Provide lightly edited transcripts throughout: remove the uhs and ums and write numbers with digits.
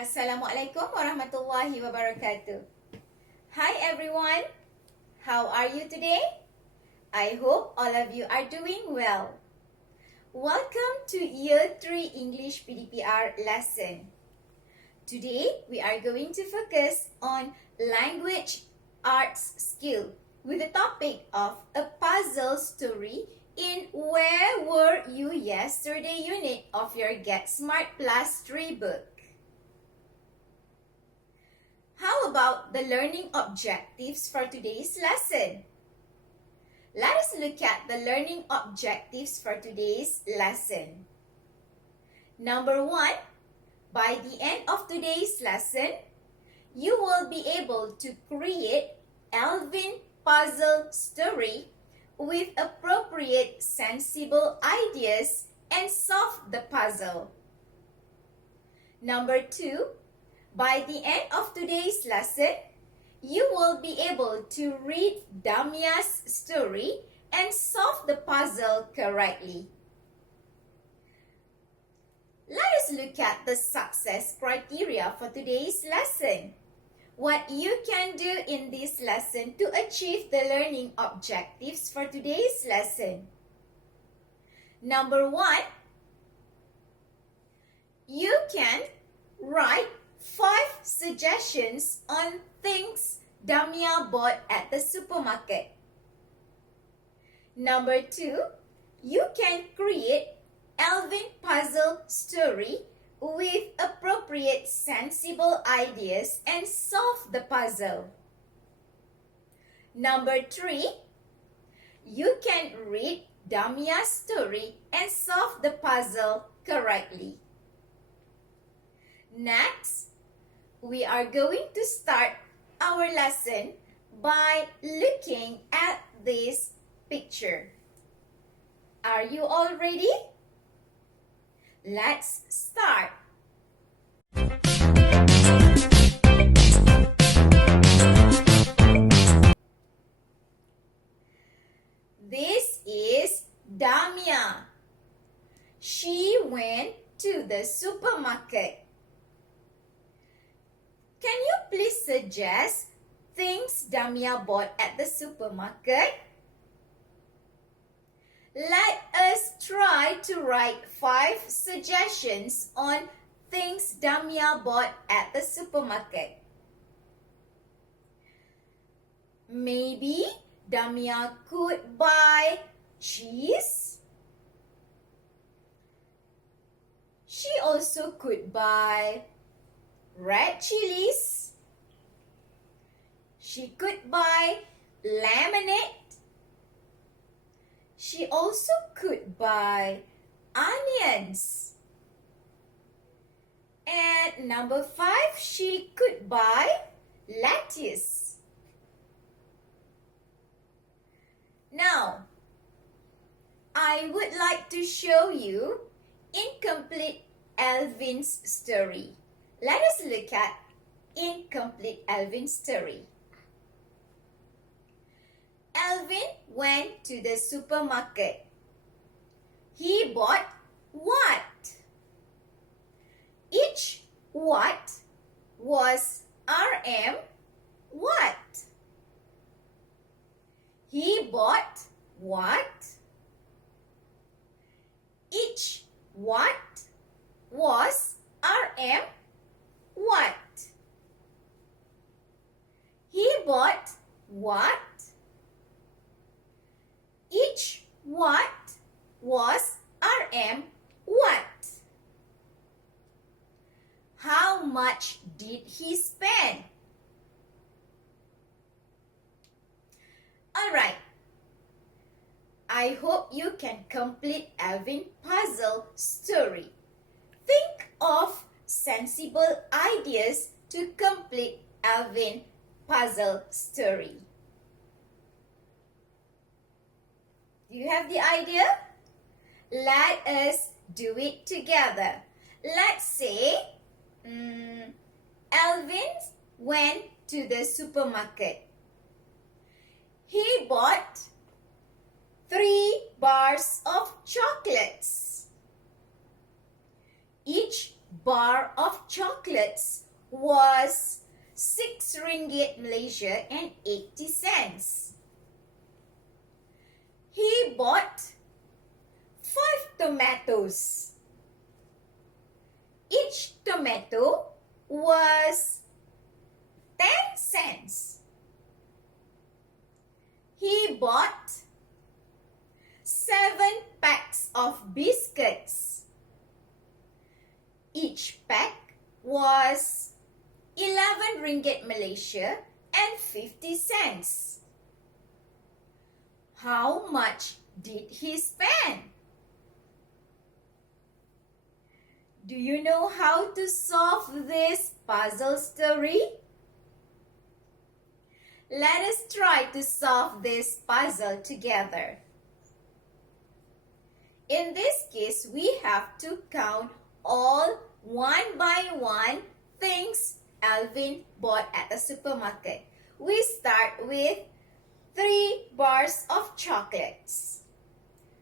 Assalamualaikum warahmatullahi wabarakatuh. Hi everyone, how are you today? I hope all of you are doing well. Welcome to Year 3 English PDPR lesson. Today we are going to focus on language arts skill with the topic of a puzzle story in Where Were You Yesterday unit of your Get Smart Plus 3 book. How about the learning objectives for today's lesson? Let us look at the learning objectives for today's lesson. Number 1, by the end of today's lesson, you will be able to create Alvin puzzle story with appropriate sensible ideas and solve the puzzle. Number 2, by the end of today's lesson, you will be able to read Damia's story and solve the puzzle correctly. Let us look at the success criteria for today's lesson. What you can do in this lesson to achieve the learning objectives for today's lesson. Number 1, you can write 5 suggestions on things Damia bought at the supermarket. Number 2, you can create Alvin puzzle story with appropriate sensible ideas and solve the puzzle. Number 3, you can read Damia's story and solve the puzzle correctly. Next, we are going to start our lesson by looking at this picture. Are you all ready? Let's start. This is Damia. She went to the supermarket. Can you please suggest things Damia bought at the supermarket? Let us try to write 5 suggestions on things Damia bought at the supermarket. Maybe Damia could buy cheese. She also could buy red chilies. She could buy lemonade. She also could buy onions. And number 5, she could buy lettuce. Now, I would like to show you incomplete Alvin's story. Let us look at incomplete Alvin's story. Alvin went to the supermarket. He bought what? Each what was RM what? He bought what? Each what was RM what? He bought what? Each what was RM what? How much did he spend? Alright. I hope you can complete Alvin puzzle story. Think of sensible ideas to complete Alvin puzzle story. Do you have the idea? Let us do it together. Let's say Alvin went to the supermarket. He bought 3 bars of chocolates. Each bar of chocolates was 6 ringgit Malaysia and 80 cents. He bought 5 tomatoes. Each tomato was 10 cents. He bought 7 packs of biscuits. Each pack was 11 ringgit Malaysia and 50 cents. How much did he spend? Do you know how to solve this puzzle story? Let us try to solve this puzzle together. In this case, we have to count all one by one things Alvin bought at the supermarket. We start with 3 bars of chocolates.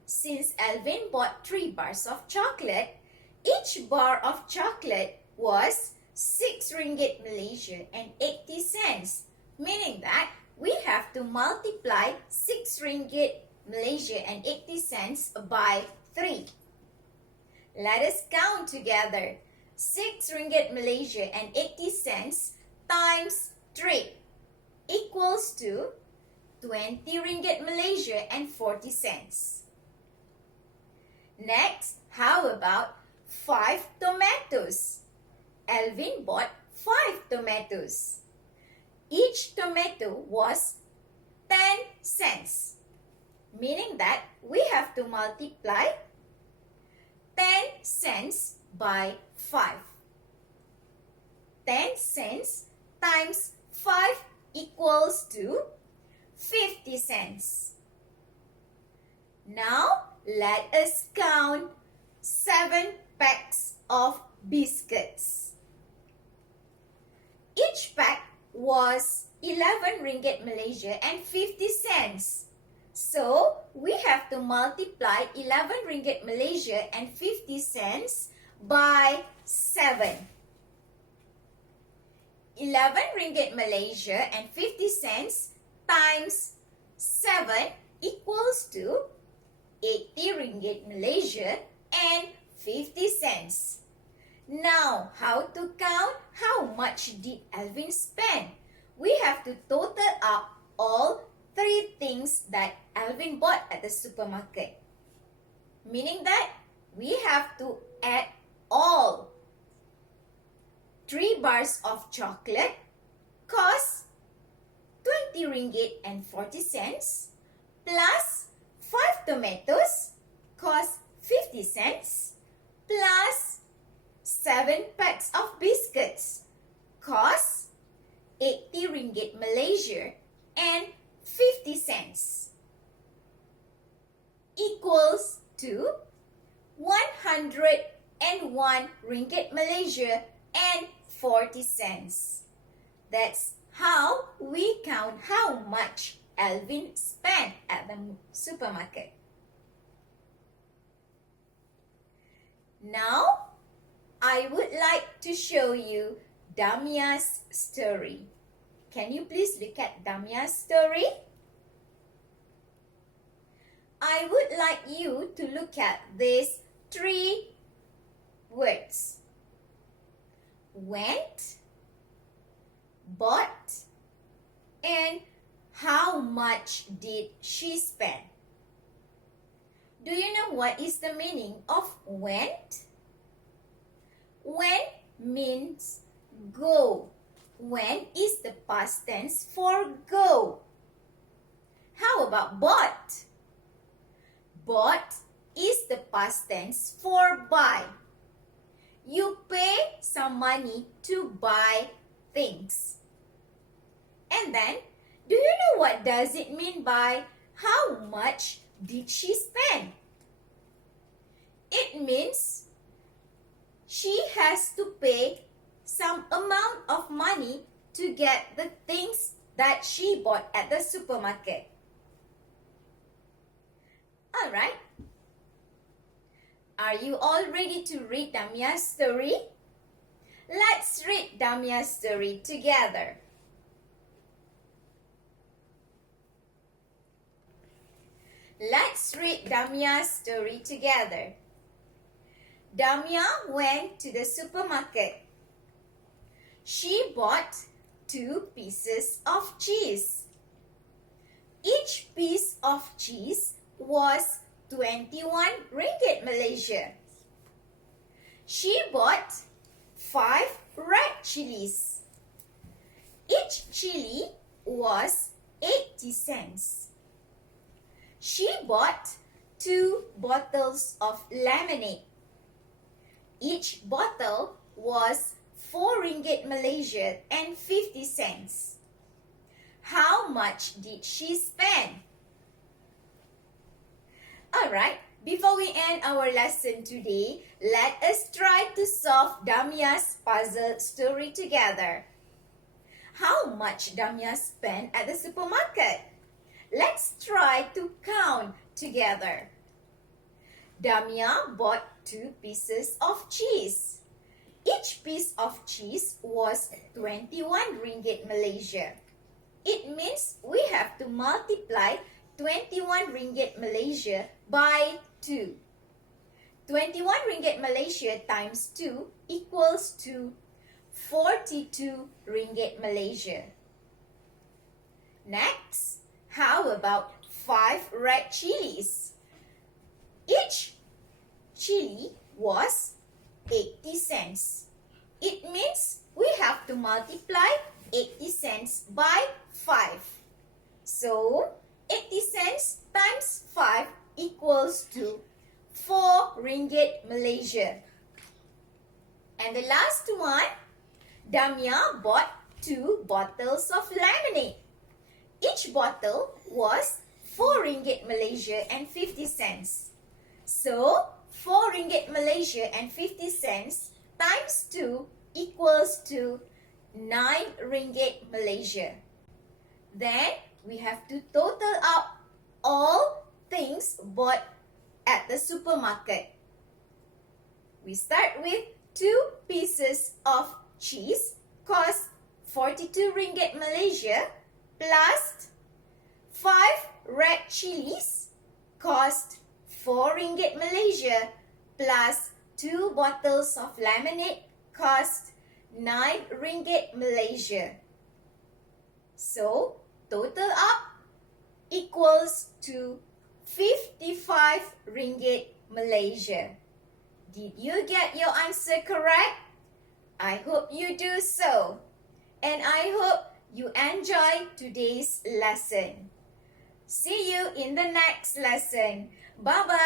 Since Alvin bought 3 bars of chocolate, each bar of chocolate was 6 ringgit Malaysia and 80 cents, meaning that we have to multiply 6 ringgit Malaysia and 80 cents by 3. Let us count together. 6 ringgit Malaysia and 80 cents times 3 equals to 20 ringgit Malaysia and 40 cents. Next, how about 5 tomatoes? Alvin bought 5 tomatoes. Each tomato was 10 cents, meaning that we have to multiply 10 cents by 5. 10 cents times 5 equals to 50 cents. Now, let us count 7 packs of biscuits. Each pack was 11 ringgit Malaysia and 50 cents. So, we have to multiply 11 ringgit Malaysia and 50 cents by 7. 11 ringgit Malaysia and 50 cents times 7 equals to 80 ringgit Malaysia and 50 cents. Now, how to count how much did Alvin spend? We have to total up all 3 things that Alvin bought at the supermarket. Meaning that we have to add all 3 bars of chocolate cost 20 ringgit and 40 cents plus 5 tomatoes cost 50 cents plus 7 packs of biscuits cost 80 ringgit Malaysia and 50 cents equals to 101 ringgit Malaysia and 40 cents. That's how we count how much Alvin spent at the supermarket. Now, I would like to show you Damia's story. Can you please look at Damia's story? I would like you to look at these 3 words. Went, bought, and how much did she spend? Do you know what is the meaning of went? Went means go. When is the past tense for go? How about bought? Bought is the past tense for buy. You pay some money to buy things. And then, do you know what does it mean by how much did she spend? It means she has to pay some amount of money to get the things that she bought at the supermarket. Alright. Are you all ready to read Damia's story? Let's read Damia's story together. Let's read Damia's story together. Damia went to the supermarket. She bought 2 pieces of cheese. Each piece of cheese was 21 ringgit Malaysia. She bought 5 red chilies. Each chili was 80 cents. She bought 2 bottles of lemonade. Each bottle was 4 ringgit Malaysia and 50 cents. How much did she spend? Alright, before we end our lesson today, let us try to solve Damia's puzzle story together. How much Damia spent at the supermarket? Let's try to count together. Damia bought 2 pieces of cheese. Each piece of cheese was 21 ringgit Malaysia. It means we have to multiply 21 ringgit Malaysia by 2. 21 ringgit Malaysia times 2 equals to 42 ringgit Malaysia. Next, how about 5 red chilies? Each chili was 80 cents. It means we have to multiply 80 cents by 5. So, 80 cents times 5 equals to 4 ringgit Malaysia. And the last one, Damia bought 2 bottles of lemonade. Each bottle was 4 ringgit Malaysia and 50 cents. So, 4 ringgit Malaysia and 50 cents times 2 equals to 9 ringgit Malaysia. Then, we have to total up all things bought at the supermarket. We start with 2 pieces of cheese cost 42 ringgit Malaysia plus 5 red chilies cost 4 ringgit Malaysia plus 2 bottles of lemonade cost 9 ringgit Malaysia. So, total up equals to 55 ringgit Malaysia. Did you get your answer correct? I hope you do so. And I hope you enjoy today's lesson. See you in the next lesson. Bye-bye.